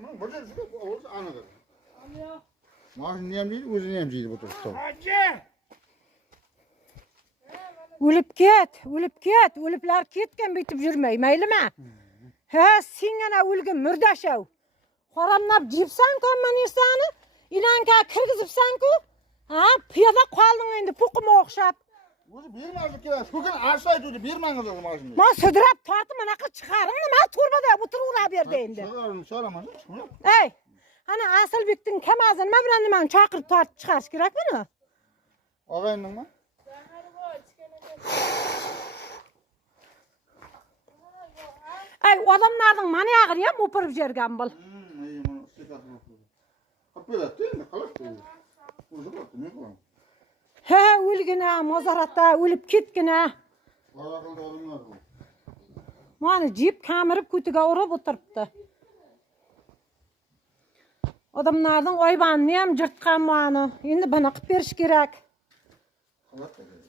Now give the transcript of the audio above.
Tamam, burada şu oğuz anıdır. Maaşını yemliydi, özünü yemciydi bu tursta. Ölüp ket, ölüp ket. Ölüpler ketken bitip yürmey, meylime. He, sen gana ölgün mürdaşav. Haramlap jipsan komman insanı, inanka kirgizipsan ku. Ha, piyada kaldın endi pukuma okşap. Özü birmezlik ya, şu gün arsaydı birmeniz o maaşını. Ma södürap tartı manaka çıkarın ma turbada butur ura berdi endi. Soramazsın, şunu. Ey, hani asıl büktin kemazın ma bilen men çakırıp tart çıkarış gerek bunu. Ağayının mı? Ey, adamlardan mani ağır ya mupırıp jergen bol. İyi, bunu sıkat bakıyor. Kapıda değil mi? Kalıp değil. Uzun baktı, ne kulağım? He, ölgüne, mozaratta ölüp ketgine. Valla kıldı adamlar bu. Mani jip kamerip kütüge urup oturuptu. Adamlardan oyban neyem jırtkan mani. Endi bana qıp beriş gerek. Kalıp da değil.